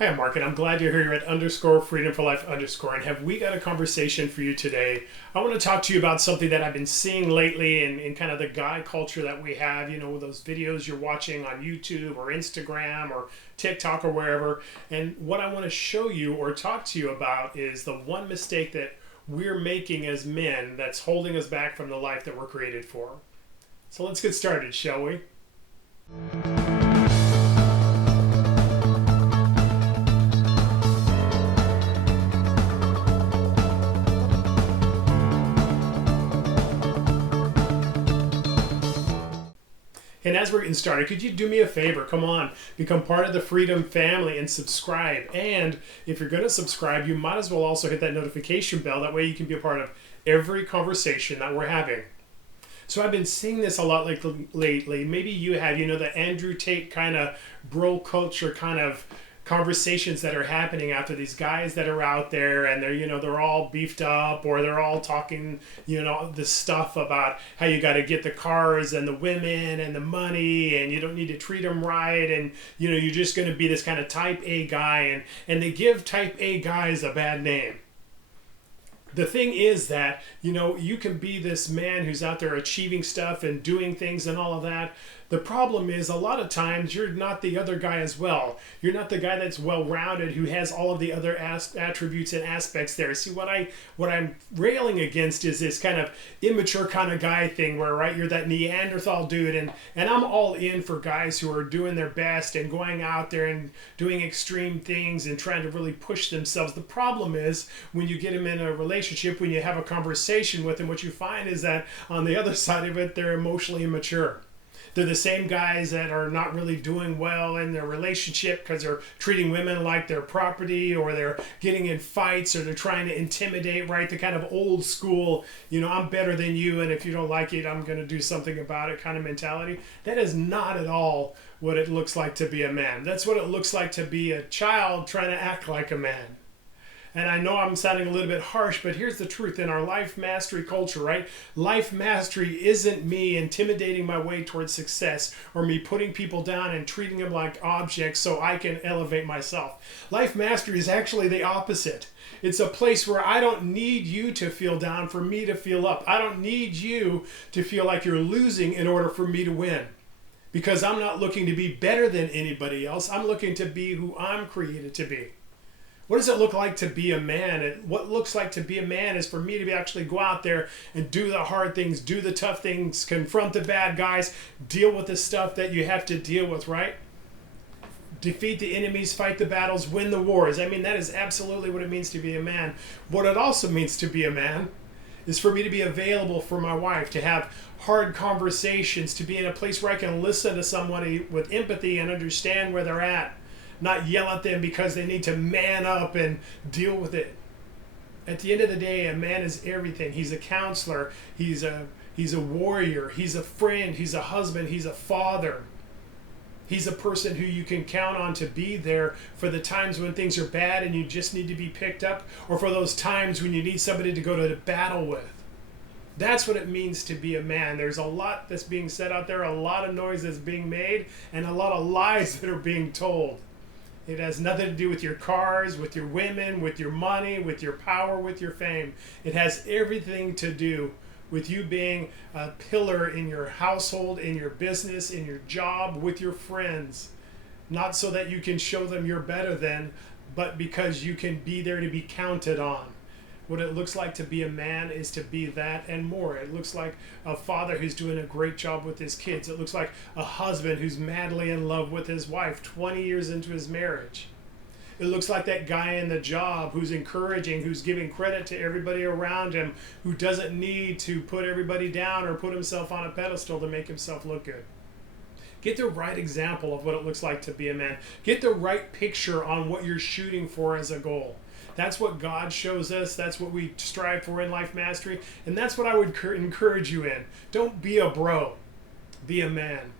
Hi, I'm Mark, and I'm glad you're here at _freedom for life _ and have we got a conversation for you today. I want to talk to you about something that I've been seeing lately in kind of the guy culture that we have, those videos you're watching on YouTube or Instagram or TikTok or wherever. And what I want to show you or talk to you about is the one mistake that we're making as men that's holding us back from the life that we're created for. So let's get started, shall we? And as we're getting started, could you do me a favor? Come on, become part of the Freedom family and subscribe. And if you're going to subscribe, you might as well also hit that notification bell. That way you can be a part of every conversation that we're having. So I've been seeing this a lot lately. Maybe you have, the Andrew Tate kind of bro culture kind of conversations that are happening after these guys that are out there and they're all beefed up, or they're all talking this stuff about how you got to get the cars and the women and the money, and you don't need to treat them right, and you're just going to be this kind of type A guy, and they give type A guys a bad name. The thing is that you can be this man who's out there achieving stuff and doing things and all of that. The problem is, a lot of times you're not the other guy as well. You're not the guy that's well-rounded, who has all of the other attributes and aspects there. See, what I'm railing against is this kind of immature kind of guy thing where, right, you're that Neanderthal dude, and I'm all in for guys who are doing their best and going out there and doing extreme things and trying to really push themselves. The problem is, when you get them in a relationship, when you have a conversation with them, what you find is that on the other side of it, they're emotionally immature. They're the same guys that are not really doing well in their relationship because they're treating women like their property, or they're getting in fights, or they're trying to intimidate, right? The kind of old school, I'm better than you, and if you don't like it, I'm going to do something about it kind of mentality. That is not at all what it looks like to be a man. That's what it looks like to be a child trying to act like a man. And I know I'm sounding a little bit harsh, but here's the truth. In our life mastery culture, right? Life mastery isn't me intimidating my way towards success, or me putting people down and treating them like objects so I can elevate myself. Life mastery is actually the opposite. It's a place where I don't need you to feel down for me to feel up. I don't need you to feel like you're losing in order for me to win. Because I'm not looking to be better than anybody else. I'm looking to be who I'm created to be. What does it look like to be a man? And what looks like to be a man is for me to actually go out there and do the hard things, do the tough things, confront the bad guys, deal with the stuff that you have to deal with, right? Defeat the enemies, fight the battles, win the wars. I mean, that is absolutely what it means to be a man. What it also means to be a man is for me to be available for my wife, to have hard conversations, to be in a place where I can listen to somebody with empathy and understand where they're at. Not yell at them because they need to man up and deal with it. At the end of the day, a man is everything. He's a counselor. He's a warrior. He's a friend. He's a husband. He's a father. He's a person who you can count on to be there for the times when things are bad and you just need to be picked up, or for those times when you need somebody to go to battle with. That's what it means to be a man. There's a lot that's being said out there, a lot of noise that's being made, and a lot of lies that are being told. It has nothing to do with your cars, with your women, with your money, with your power, with your fame. It has everything to do with you being a pillar in your household, in your business, in your job, with your friends. Not so that you can show them you're better than, but because you can be there to be counted on. What it looks like to be a man is to be that and more. It looks like a father who's doing a great job with his kids. It looks like a husband who's madly in love with his wife 20 years into his marriage. It looks like that guy in the job who's encouraging, who's giving credit to everybody around him, who doesn't need to put everybody down or put himself on a pedestal to make himself look good. Get the right example of what it looks like to be a man. Get the right picture on what you're shooting for as a goal. That's what God shows us. That's what we strive for in life mastery. And that's what I would encourage you in. Don't be a bro. Be a man.